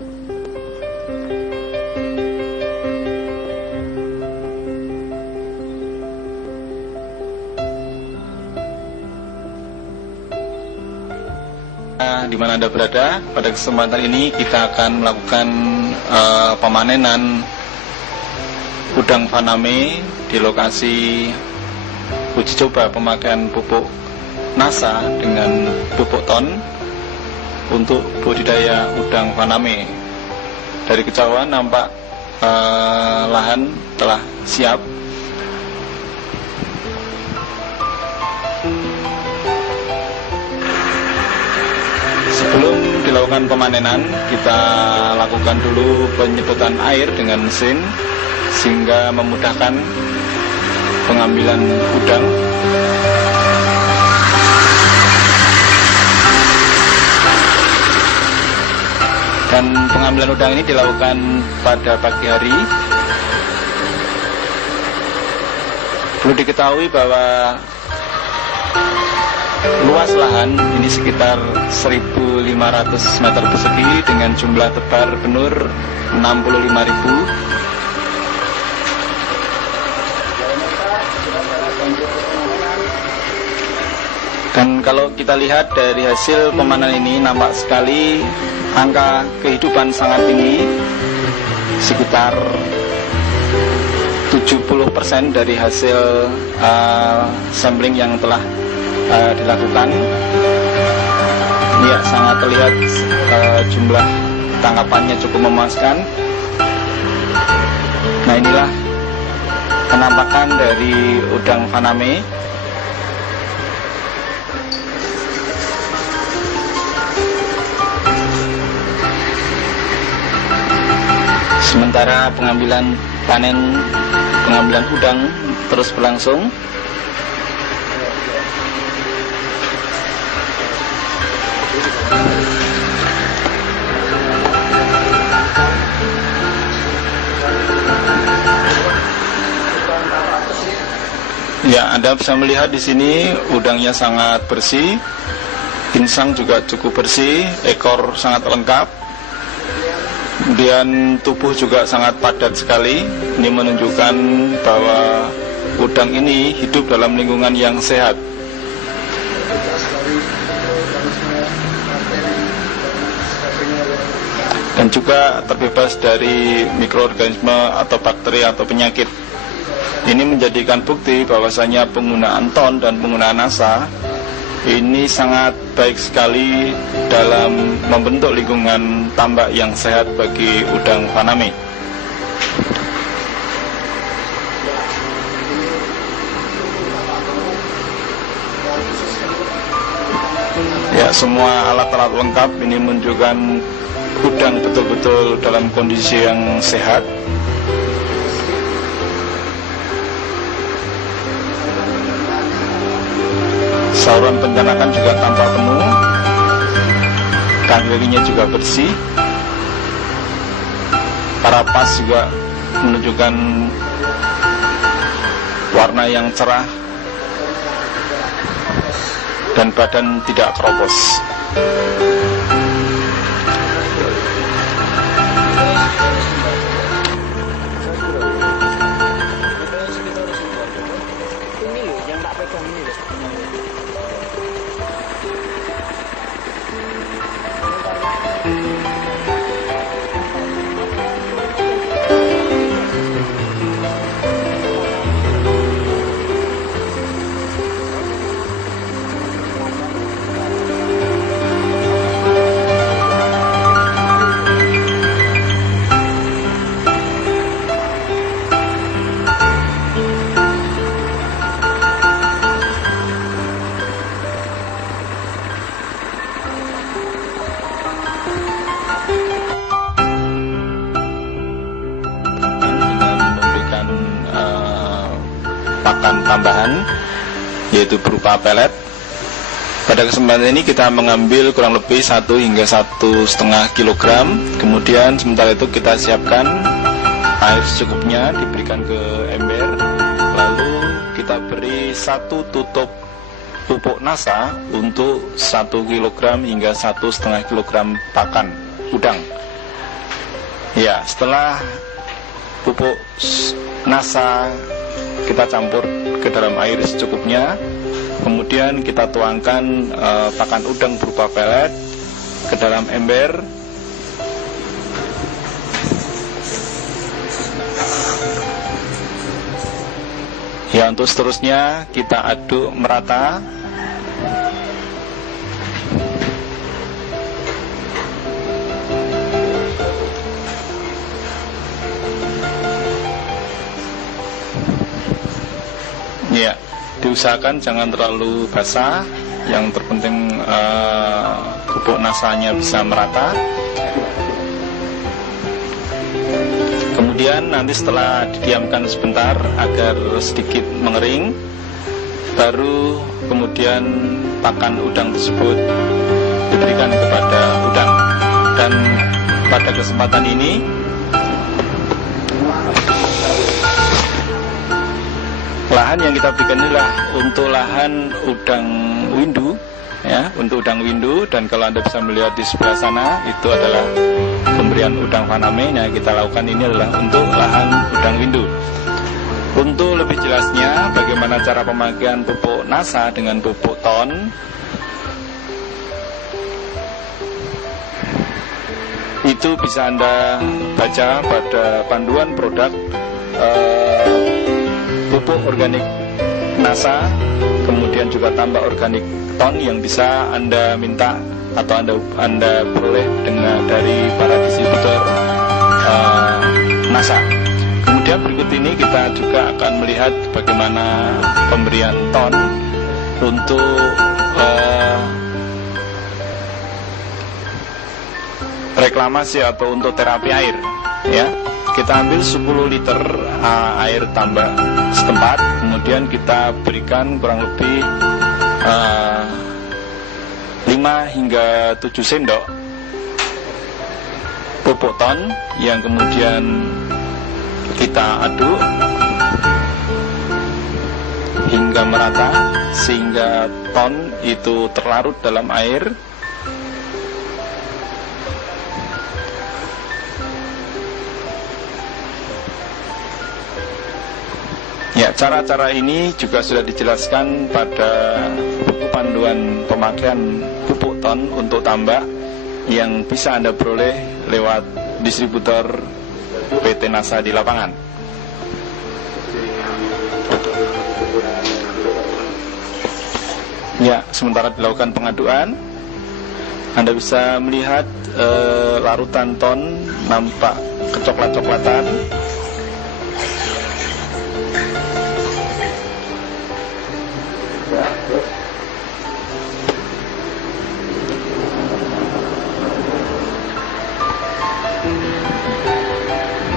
Di mana Anda berada, pada kesempatan ini kita akan melakukan pemanenan udang faname di lokasi uji coba pemakaian pupuk NASA dengan pupuk ton untuk budidaya udang faname. Dari kejauhan nampak lahan telah siap. Sebelum dilakukan pemanenan, kita lakukan dulu penyedotan air dengan mesin sehingga memudahkan pengambilan udang. Dan pengambilan udang ini dilakukan pada pagi hari. Perlu diketahui bahwa luas lahan ini sekitar 1.500 meter persegi dengan jumlah tebar benur 65.000. Dan kalau kita lihat dari hasil pemanenan ini, nampak sekali angka kehidupan sangat tinggi, sekitar 70% dari hasil sampling yang telah dilakukan. Ya, sangat terlihat jumlah tangkapannya cukup memuaskan. Nah, inilah penampakan dari udang faname. Sementara pengambilan udang terus berlangsung. Ya, Anda bisa melihat di sini udangnya sangat bersih, insang juga cukup bersih, ekor sangat lengkap, kemudian tubuh juga sangat padat sekali. Ini menunjukkan bahwa udang ini hidup dalam lingkungan yang sehat. Dan juga terbebas dari mikroorganisme atau bakteri atau penyakit. Ini menjadikan bukti bahwasanya penggunaan ton dan penggunaan NASA ini sangat baik sekali dalam membentuk lingkungan tambak yang sehat bagi udang faname. Ya, semua alat-alat lengkap ini menunjukkan udang betul-betul dalam kondisi yang sehat. Saluran pencernaan juga tanpa penuh, kaki-kakinya juga bersih, parapas juga menunjukkan warna yang cerah, dan badan tidak keropos. Pakan tambahan yaitu berupa pelet. Pada kesempatan ini kita mengambil kurang lebih 1 hingga 1,5 kg. Kemudian sementara itu kita siapkan air secukupnya, diberikan ke ember. Lalu kita beri 1 tutup pupuk NASA untuk 1 kg hingga 1,5 kg pakan udang. Ya, setelah pupuk nasa kita campur ke dalam air secukupnya, kemudian kita tuangkan pakan udang berupa pelet ke dalam ember. Ya, untuk seterusnya kita aduk merata. Ya, diusahakan jangan terlalu basah. Yang terpenting pupuk nasanya bisa merata. Kemudian nanti setelah didiamkan sebentar agar sedikit mengering, baru kemudian pakan udang tersebut diberikan kepada udang. Dan pada kesempatan ini lahan yang kita berikan inilah untuk lahan udang windu, ya, untuk udang windu. Dan kalau Anda bisa melihat di sebelah sana, itu adalah pemberian udang faname. Nah, kita lakukan ini adalah untuk lahan udang windu. Untuk lebih jelasnya bagaimana cara pemakaian pupuk nasa dengan pupuk ton, itu bisa Anda baca pada panduan produk pupuk organik nasa, kemudian juga tambah organik ton yang bisa Anda minta atau Anda peroleh dari para distributor nasa. Kemudian berikut ini kita juga akan melihat bagaimana pemberian ton untuk reklamasi atau untuk terapi air, ya. Kita ambil 10 liter air tambak setempat, kemudian kita berikan kurang lebih 5 hingga 7 sendok pupuk ton yang kemudian kita aduk hingga merata sehingga ton itu terlarut dalam air. Ya, cara-cara ini juga sudah dijelaskan pada buku panduan pemakaian pupuk ton untuk tambak yang bisa Anda peroleh lewat distributor PT Nasa di lapangan. Ya, sementara dilakukan pengaduan, Anda bisa melihat larutan ton nampak kecoklat-coklatan.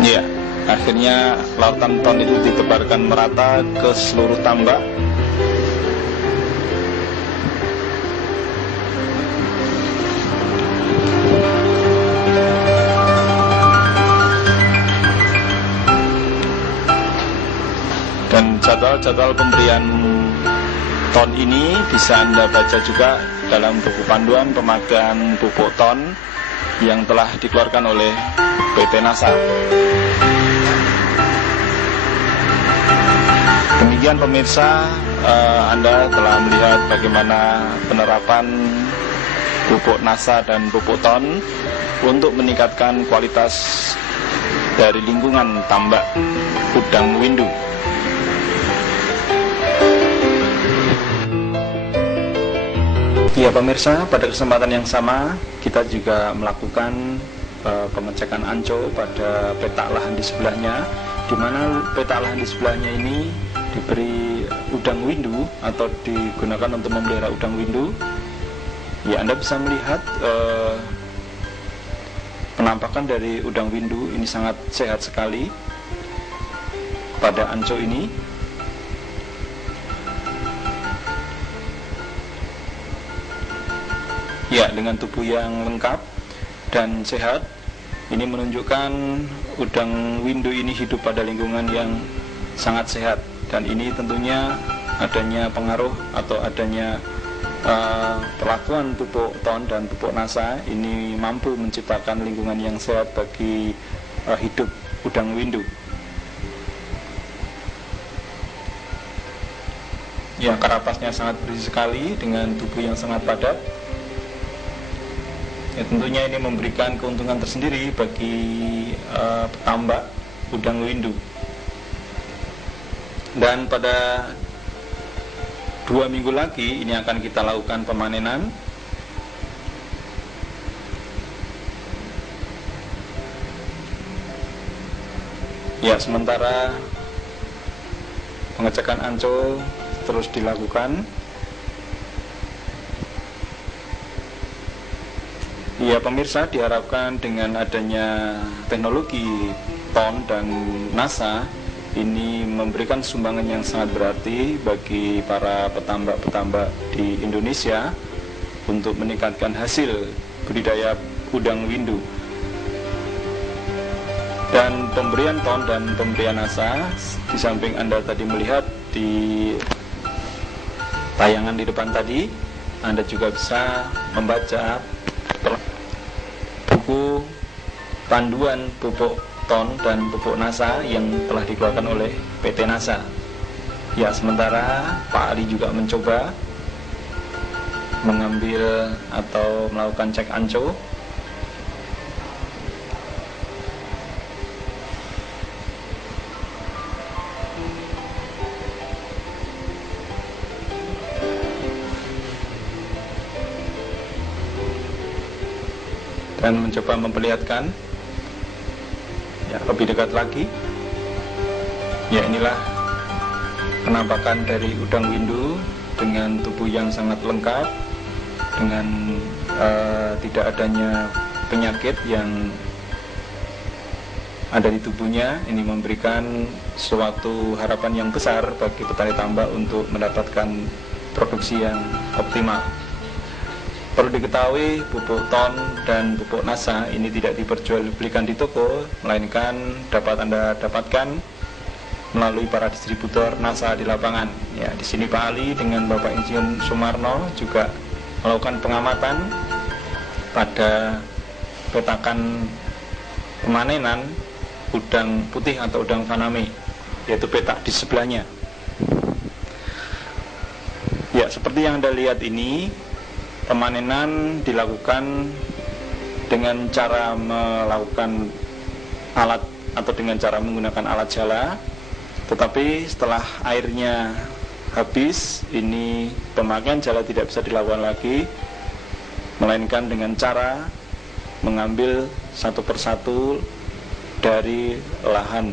Ya, akhirnya larutan ton itu ditebarkan merata ke seluruh tambak. Dan jadwal-jadwal pemberian ton ini bisa Anda baca juga dalam buku panduan pemakaian pupuk ton yang telah dikeluarkan oleh PT Nasa. Demikian pemirsa, Anda telah melihat bagaimana penerapan pupuk nasa dan pupuk ton untuk meningkatkan kualitas dari lingkungan tambak udang windu. Ya pemirsa, pada kesempatan yang sama kita juga melakukan pengecekan anco pada petak lahan di sebelahnya, di mana petak lahan di sebelahnya ini diberi udang windu atau digunakan untuk memelihara udang windu. Ya, Anda bisa melihat penampakan dari udang windu ini sangat sehat sekali pada anco ini. Ya, dengan tubuh yang lengkap dan sehat, ini menunjukkan udang windu ini hidup pada lingkungan yang sangat sehat. Dan ini tentunya adanya pengaruh atau adanya perlakuan pupuk TON dan pupuk NASA ini mampu menciptakan lingkungan yang sehat bagi hidup udang windu. Ya, karapasnya sangat berisi sekali dengan tubuh yang sangat padat. Ya, tentunya ini memberikan keuntungan tersendiri bagi petambak udang windu. Dan pada 2 minggu lagi ini akan kita lakukan pemanenan. Ya, sementara pengecekan ancol terus dilakukan. Ya pemirsa, diharapkan dengan adanya teknologi TON dan NASA ini memberikan sumbangan yang sangat berarti bagi para petambak-petambak di Indonesia untuk meningkatkan hasil budidaya udang windu. Dan pemberian TON dan pemberian NASA, di samping Anda tadi melihat di tayangan di depan tadi, Anda juga bisa membaca buku panduan pupuk TON dan pupuk NASA yang telah dikeluarkan oleh PT NASA. Ya, sementara Pak Ali juga mencoba mengambil atau melakukan cek anco. Dan mencoba memperlihatkan ya lebih dekat lagi. Ya, inilah penampakan dari udang windu dengan tubuh yang sangat lengkap, dengan tidak adanya penyakit yang ada di tubuhnya. Ini memberikan suatu harapan yang besar bagi petani tambak untuk mendapatkan produksi yang optimal. Perlu diketahui, pupuk TON dan pupuk NASA ini tidak diperjualbelikan di toko, melainkan dapat Anda dapatkan melalui para distributor NASA di lapangan. Ya, di sini Pak Ali dengan Bapak Insinyur Sumarno juga melakukan pengamatan pada petakan pemanenan udang putih atau udang faname, yaitu petak di sebelahnya. Ya, seperti yang Anda lihat ini, pemanenan dilakukan dengan cara melakukan alat atau dengan cara menggunakan alat jala. Tetapi setelah airnya habis, ini pemakaian jala tidak bisa dilakukan lagi, melainkan dengan cara mengambil satu persatu dari lahan.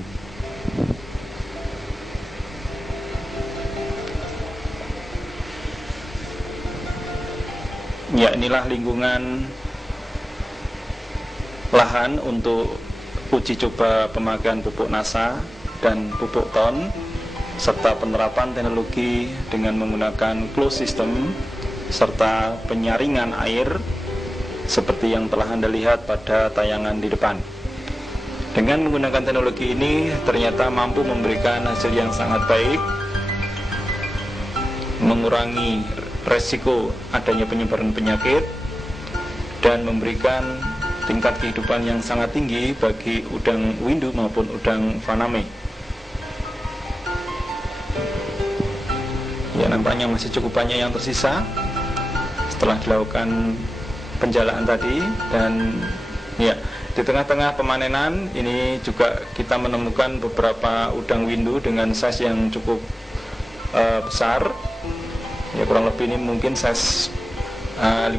Ya, inilah lingkungan lahan untuk uji coba pemakaian pupuk NASA dan pupuk TON serta penerapan teknologi dengan menggunakan closed system serta penyaringan air seperti yang telah Anda lihat pada tayangan di depan. Dengan menggunakan teknologi ini ternyata mampu memberikan hasil yang sangat baik, mengurangi resiko adanya penyebaran penyakit, dan memberikan tingkat kehidupan yang sangat tinggi bagi udang windu maupun udang faname. Ya, nampaknya masih cukup banyak yang tersisa setelah dilakukan penjalaan tadi. Dan ya, di tengah-tengah pemanenan ini juga kita menemukan beberapa udang windu dengan size yang cukup besar. Ya, kurang lebih ini mungkin size 15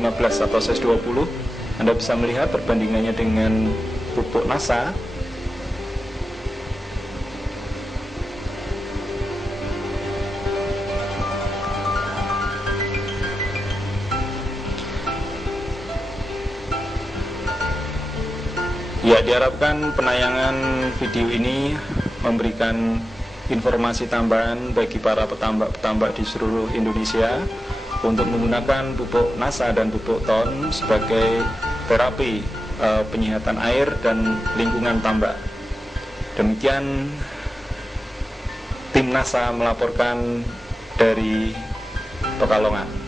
atau size 20. Anda bisa melihat perbandingannya dengan pupuk NASA. Ya, diharapkan penayangan video ini memberikan informasi tambahan bagi para petambak-petambak di seluruh Indonesia untuk menggunakan pupuk NASA dan pupuk TON sebagai terapi penyihatan air dan lingkungan tambak. Demikian tim NASA melaporkan dari Pekalongan.